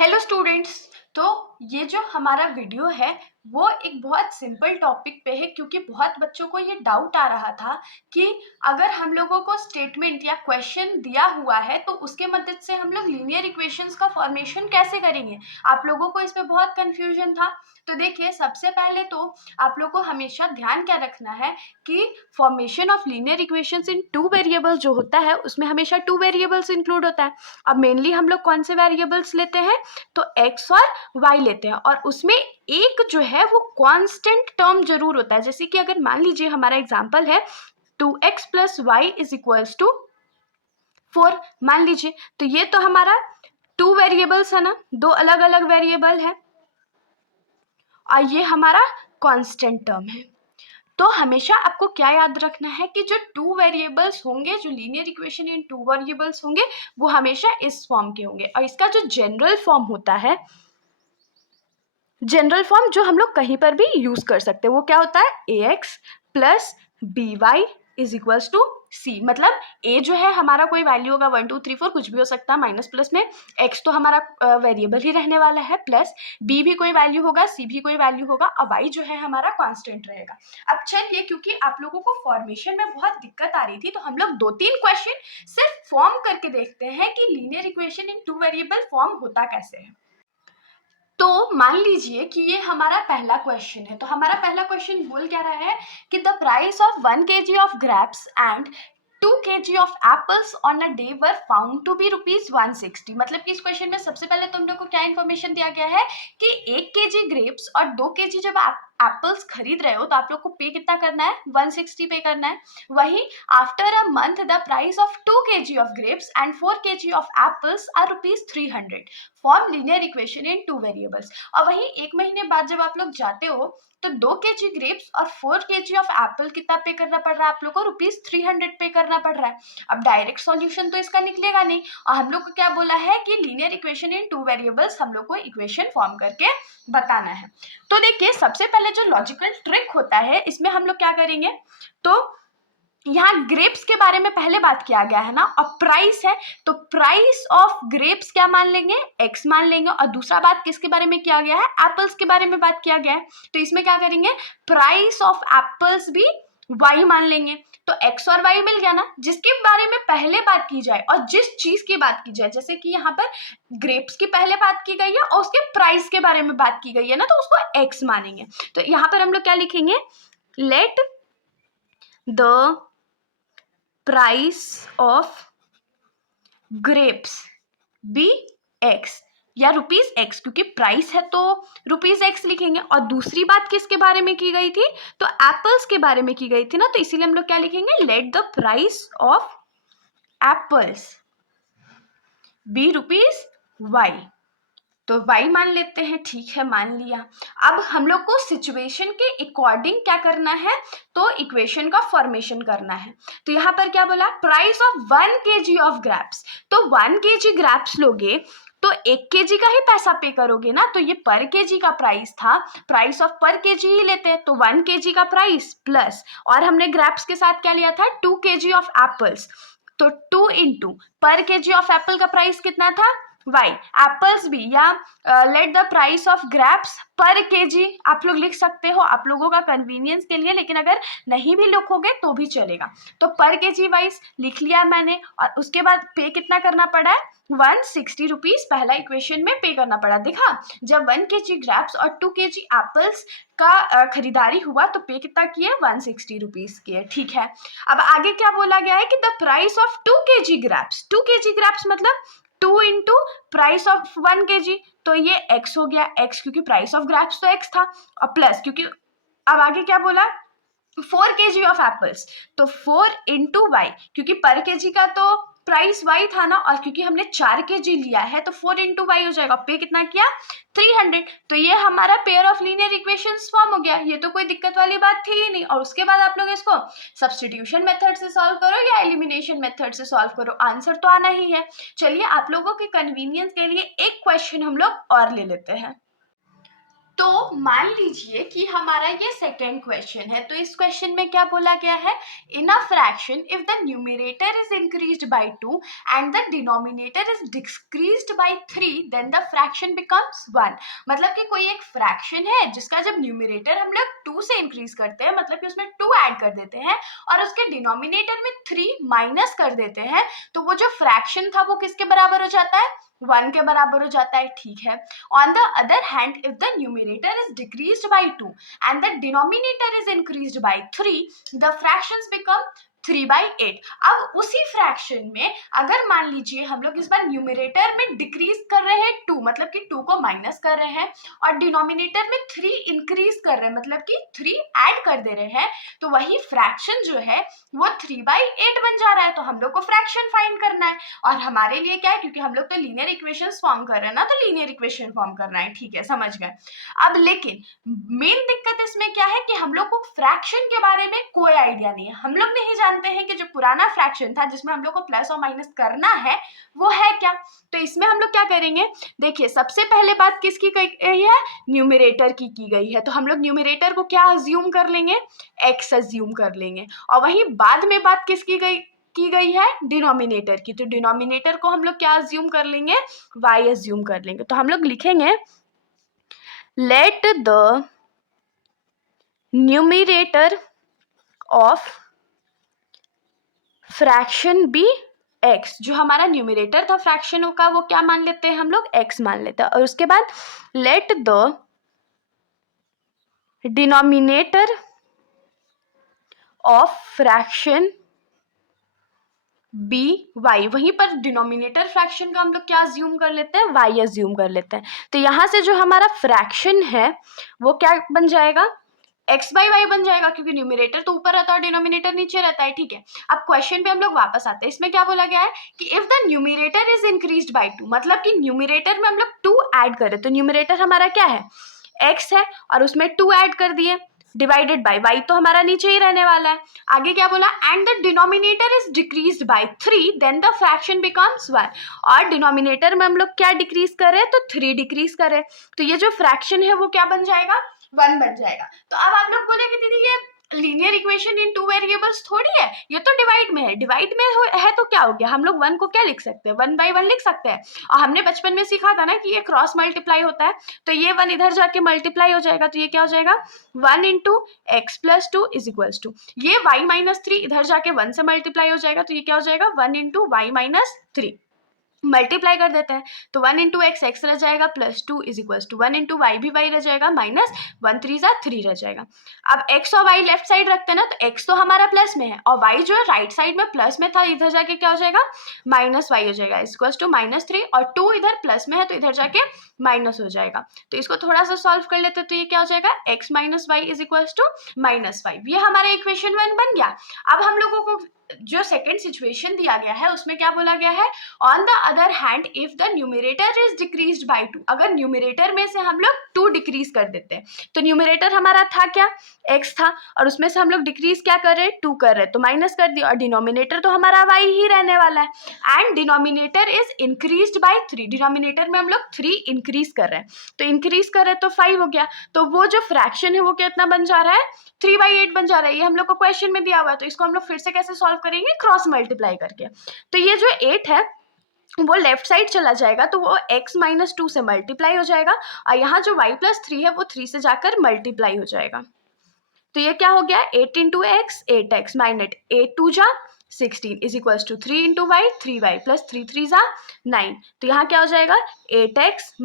Hello students. तो ये जो हमारा वीडियो है वो एक बहुत सिंपल टॉपिक पे है, क्योंकि बहुत बच्चों को ये डाउट आ रहा था कि अगर हम लोगों को स्टेटमेंट या क्वेश्चन दिया हुआ है तो उसके मदद से हम लोग लीनियर इक्वेशंस का फॉर्मेशन कैसे करेंगे। आप लोगों को इस पे बहुत कंफ्यूजन था। तो देखिए, सबसे पहले तो आप लोग को हमेशा ध्यान क्या रखना है कि formation of linear equations in two variables जो होता है उसमें हमेशा टू वेरिएबल्स इंक्लूड होता है। अब मेनली हम लोग कौन से वेरिएबल्स लेते हैं, तो x और y लेते हैं, और उसमें एक जो है वो कांस्टेंट टर्म जरूर होता है। जैसे कि अगर मान लीजिए हमारा एग्जांपल है 2x plus y is equals to 4, मान लीजिए, तो ये तो हमारा टू वेरिएबल्स है ना, दो अलग अलग वेरिएबल है, और ये हमारा कांस्टेंट टर्म है। तो हमेशा आपको क्या याद रखना है कि जो टू वेरिएबल्स होंगे, जो linear equation in two variables होंगे, वो हमेशा इस फॉर्म के होंगे। और इसका जो जनरल फॉर्म होता है, जनरल फॉर्म जो हम लोग कहीं पर भी यूज कर सकते हैं, वो क्या होता है, ax plus B Y is equals to C. मतलब a जो है हमारा कोई वैल्यू होगा 1 2 3 4 कुछ भी हो सकता है, माइनस प्लस में x तो हमारा वेरिएबल ही रहने वाला है, प्लस b भी कोई वैल्यू होगा, c भी कोई वैल्यू होगा, और y जो है हमारा कांस्टेंट रहेगा। अब चलिए, क्योंकि आप लोगों को फॉर्मेशन में बहुत दिक्कत आ रही थी, तो हम लोग 2-3 क्वेश्चन सिर्फ फॉर्म करके देखते हैं कि linear equation in two variable form होता कैसे है। तो मान लीजिए कि ये हमारा पहला क्वेश्चन है। तो हमारा पहला क्वेश्चन बोल क्या रहा है कि the price of 1 kg of grapes and 2 kg of apples on a day were found to be ₹160। मतलब कि इस क्वेश्चन में सबसे पहले तुम लोग को क्या इन्फॉर्मेशन दिया गया है कि 1 kg ग्रेप्स और 2 kg जब आप एप्पल्स खरीद रहे हो तो आप लोग को पे कितना करना है, 160 पे करना है। वही after a month the price of 2 kg of grapes and 4 kg of apples are ₹300। Form linear equation in two variables. और वहीं एक महीने बाद जब आप लोग जाते हो तो 2 kg ग्रेप्स और 4 kg ऑफ एप्पल कितना पे करना पड़ रहा है, आप लोग को ₹300 पे करना पड़ रहा है। अब डायरेक्ट सॉल्यूशन तो इसका निकलेगा नहीं, और हम लोग को क्या बोला है कि linear equation in two variables हम लोग को इक्वेशन फॉर्म करके बताना है। तो देखिए, सबसे पहले जो लॉजिकल ट्रिक होता है इसमें हम लोग क्या करेंगे, तो यहाँ ग्रेप्स के बारे में पहले बात किया गया है ना, और प्राइस है, तो प्राइस ऑफ ग्रेप्स क्या मान लेंगे, एक्स मान लेंगे। और दूसरा बात किसके बारे में किया गया है, एप्पल्स के बारे में बात किया गया है। तो इसमें क्या करेंगे, प्राइस ऑफ एप्पल्स भी वाई मान लेंगे। तो एक्स और वाई मिल गया ना, जिसके बारे में पहले बात की जाए और जिस चीज की बात की जाए, जैसे कि यहाँ पर ग्रेप्स की पहले बात की गई है और उसके प्राइस के बारे में बात की गई है ना, तो उसको एक्स मानेंगे। तो यहाँ पर हम लोग क्या लिखेंगे, let the price of grapes be x, या ₹x, क्योंकि प्राइस है तो ₹x लिखेंगे। और दूसरी बात किसके बारे में की गई थी, तो एप्पल्स के बारे में की गई थी ना, तो इसीलिए हम लोग क्या लिखेंगे, let the price of apples be ₹y। तो y मान लेते हैं, ठीक है, मान लिया। अब हम लोग को सिचुएशन के अकॉर्डिंग क्या करना है, तो इक्वेशन का फॉर्मेशन करना है। तो यहाँ पर क्या बोला, price of 1 kg of grapes. तो 1 kg ग्रेप्स लोगे तो 1 kg का ही पैसा पे करोगे ना, तो ये पर केजी का प्राइस था, प्राइस ऑफ पर केजी ही लेते हैं। तो 1 kg का प्राइस प्लस, और हमने ग्रेप्स के साथ क्या लिया था, 2 kg ऑफ एप्पल्स, तो 2 इंटू पर केजी ऑफ एप्पल का प्राइस कितना था, वाई। एप्पल्स भी, या late the price of grapes पर केजी आप लोग लिख सकते हो आप लोगों का कन्वीनियंस के लिए, लेकिन अगर नहीं भी लिखोगे तो भी चलेगा। तो पर केजी वाइज लिख लिया मैंने, और उसके बाद पे कितना करना पड़ा है, ₹160 पहला इक्वेशन में पे करना पड़ा। देखा, जब 1 kg ग्रेप्स और 2 kg एप्पल्स का खरीदारी हुआ तो पे कितना किए, ₹160 किए, ठीक है। अब आगे क्या बोला गया है कि the price of 2 kg grapes, 2 kg grapes मतलब 2 इंटू प्राइस ऑफ 1 kg, तो ये x हो गया, x क्योंकि प्राइस ऑफ ग्रेप्स तो x था, और प्लस क्योंकि अब आगे क्या बोला, 4 kg ऑफ एप्पल्स, तो 4 इंटू वाई, क्योंकि पर केजी का तो प्राइस y था ना, और क्योंकि हमने 4 kg लिया है तो 4 इंटू वाई हो जाएगा। पे कितना किया, 300। तो ये हमारा pair of linear equations form हो गया, ये तो कोई दिक्कत वाली बात थी ही नहीं। और उसके बाद आप लोग इसको सब्स्टिट्यूशन मेथड से सॉल्व करो या एलिमिनेशन मेथड से सॉल्व करो, आंसर तो आना ही है। चलिए, आप लोगों के कन्वीनियंस के लिए एक क्वेश्चन हम लोग और ले लेते हैं। तो मान लीजिए कि हमारा ये सेकेंड क्वेश्चन है, तो इस क्वेश्चन में क्या बोला गया है, in a fraction if the numerator is increased by 2 and the denominator is decreased by 3 then the fraction becomes 1। मतलब कि कोई एक फ्रैक्शन है जिसका जब न्यूमरेटर हम लोग 2 से इंक्रीज करते हैं, मतलब कि उसमें 2 ऐड कर देते हैं और उसके डिनोमिनेटर में 3 माइनस कर देते हैं, तो वो जो फ्रैक्शन था वो किसके बराबर हो जाता है, 1 के बराबर हो जाता है। ठीक है, on the other hand if the numerator is decreased by 2 and the denominator is increased by 3 the fractions become 3/8। अब उसी फ्रैक्शन में अगर मान लीजिए हम लोग इस बार न्यूमरेटर में डिक्रीज कर रहे हैं 2, मतलब कि 2 को माइनस कर रहे हैं, और डिनोमिनेटर में 3 इंक्रीज कर रहे हैं, मतलब कि 3 ऐड कर दे रहे हैं, तो वही फ्रैक्शन जो है वो 3/8 बन जा रहा है। तो हम लोग को फ्रैक्शन फाइंड करना है, और हमारे लिए क्या है, क्योंकि हम लोग तो लीनियर इक्वेशंस फॉर्म कर रहे हैं ना, तो लीनियर इक्वेशन फॉर्म करना है। ठीक है, समझ गए। अब लेकिन मेन दिक्कत इसमें क्या है कि हम लोग को फ्रैक्शन के बारे में कोई आइडिया नहीं है। हम लोग नहीं जानते हैं कि जो पुराना फ्रैक्शन था जिसमें हम लोग को प्लस और माइनस करना है वो है क्या। तो इसमें हम लोग क्या करेंगे, देखिए सबसे पहले बात किसकी की गई है, न्यूमरेटर की गई है, तो हम लोग न्यूमरेटर को क्या अज्यूम कर लेंगे, x अज्यूम कर लेंगे, और वहीं बाद में बात किसकी की गई है, डिनोमिनेटर की, तो डिनोमिनेटर को हम लोग क्या अज्यूम कर लेंगे, y अज्यूम कर लेंगे। तो हम लोग लिखेंगे let the numerator of fraction be x, जो हमारा न्यूमरेटर था फ्रैक्शन का वो क्या मान लेते हैं हम लोग, x मान लेते हैं, और उसके बाद let the denominator of fraction be y, वहीं पर डिनोमिनेटर फ्रैक्शन का हम लोग क्या अज्यूम कर लेते हैं, y अज्यूम कर लेते हैं। तो यहाँ से जो हमारा फ्रैक्शन है वो क्या बन जाएगा, x/y बन जाएगा, क्योंकि न्यूमरेटर तो ऊपर रहता है और डिनोमिनेटर नीचे रहता है। ठीक है, अब क्वेश्चन पे हम लोग वापस आते हैं। इसमें क्या बोला गया है कि if the numerator is increased by 2, मतलब कि न्यूमरेटर में हम लोग 2 ऐड करें, तो न्यूमरेटर हमारा क्या है, x है, और उसमें 2 ऐड कर दिए, डिवाइडेड बाय y तो हमारा नीचे ही रहने वाला है। आगे क्या बोला, and the denominator is decreased by 3 then the fraction becomes 1, और डिनोमिनेटर में हम लोग क्या डिक्रीज कर रहे हैं, तो 3 डिक्रीज कर रहे हैं, तो ये जो फ्रैक्शन है वो क्या बन जाएगा, 1 बन जाएगा। तो अब आप लोग बोलेंगे दीदी ये लीनियर इक्वेशन इन 2 वेरिएबल्स थोड़ी है, ये तो डिवाइड में है, डिवाइड में है तो क्या हो गया, हम लोग 1 को क्या लिख सकते हैं, 1/1 लिख सकते हैं, और हमने बचपन में सीखा था ना कि ये क्रॉस मल्टीप्लाई होता है, तो ये 1 इधर जाके मल्टीप्लाई हो जाएगा, तो ये क्या हो जाएगा 1 × x+2 = 2, ये y-3 इधर जाके 1 से मल्टीप्लाई हो जाएगा, तो ये क्या हो जाएगा 1 × y-3, मल्टीप्लाई कर देते हैं, तो 1 × x x रह जाएगा, +2 = 1 × y भी y रह जाएगा, -1 3 = 3 रह जाएगा। अब x और y लेफ्ट साइड रखते हैं ना, तो x तो हमारा प्लस में है और y जो है राइट साइड में प्लस में था, इधर जाके क्या हो जाएगा -y हो जाएगा, =-3, और 2 इधर प्लस में है तो इधर जाके माइनस हो जाएगा। तो इसको थोड़ा सा सॉल्व कर लेते हैं, तो ये क्या हो जाएगा x - y = -5, ये हमारा इक्वेशन 1 बन गया। अब हम लोगों को जो सेकेंड सिचुएशन दिया गया है उसमें क्या बोला गया है, on the other hand if the numerator is decreased bye 2, अगर न्यूमरेटर में से हम लोग 2 डिक्रीज कर देते हैं, तो न्यूमरेटर हमारा था क्या, x था, और उसमें से हम लोग डिक्रीज क्या कर रहे हैं, 2 कर रहे हैं, तो माइनस कर दिया, और डिनोमिनेटर तो हमारा y ही रहने वाला है, and denominator is increased bye 3, denominator में हम लोग 3 इंक्रीज कर रहे हैं, तो इंक्रीज कर रहे हैं तो 5 हो गया, तो वो जो फ्रैक्शन है वो कितना बन जा रहा है, 3/8 बन जा रहा है। ये हम लोग को क्वेश्चन में दिया हुआ है, तो इसको हम लोग फिर से कैसे सॉल्व करेंगे, क्रॉस मल्टीप्लाई करके। तो ये जो 8 है वो लेफ्ट साइड चला जाएगा, तो वो x - 2 से मल्टीप्लाई हो जाएगा, और यहाँ जो y+3 है वो 3 से जाकर मल्टीप्लाई हो जाएगा, तो ये क्या हो गया 8 × x 8x - 8 2 जा 16 = 3 × y 3y +3 3 जा 9, तो यहाँ क्या हो जाएगा 8x -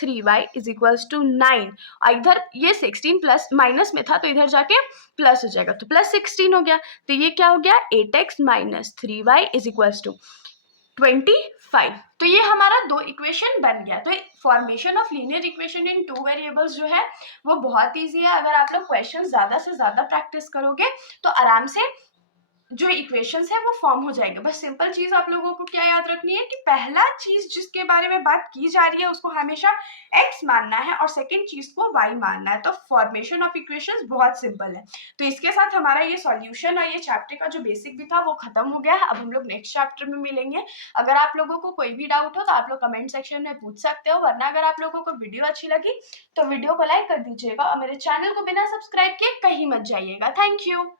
3y = 9, और इधर ये 16 प्लस माइनस में था तो इधर जाके प्लस हो जाएगा, तो +16 हो गया, तो ये क्या हो गया 8x - 3y = 25। तो ये हमारा 2 इक्वेशन बन गया। तो formation of linear equation in 2 variables जो है वो बहुत ईजी है, अगर आप लोग क्वेश्चन ज़्यादा से ज़्यादा प्रैक्टिस करोगे तो आराम से जो इक्वेशंस है वो फॉर्म हो जाएंगे। बस सिंपल चीज आप लोगों को क्या याद रखनी है कि पहला चीज जिसके बारे में बात की जा रही है उसको हमेशा x मानना है और सेकंड चीज को y मानना है। तो फॉर्मेशन ऑफ इक्वेशंस बहुत सिंपल है। तो इसके साथ हमारा ये सॉल्यूशन और ये चैप्टर का जो बेसिक भी था वो खत्म हो गया है। अब हम लोग नेक्स्ट चैप्टर में मिलेंगे। अगर आप लोगों को कोई भी डाउट हो तो आप लोग कमेंट सेक्शन में पूछ सकते हो, वरना अगर आप लोगों को वीडियो अच्छी लगी तो वीडियो को लाइक कर दीजिएगा और मेरे चैनल को बिना सब्सक्राइब किए कहीं मत जाइएगा। Thank you.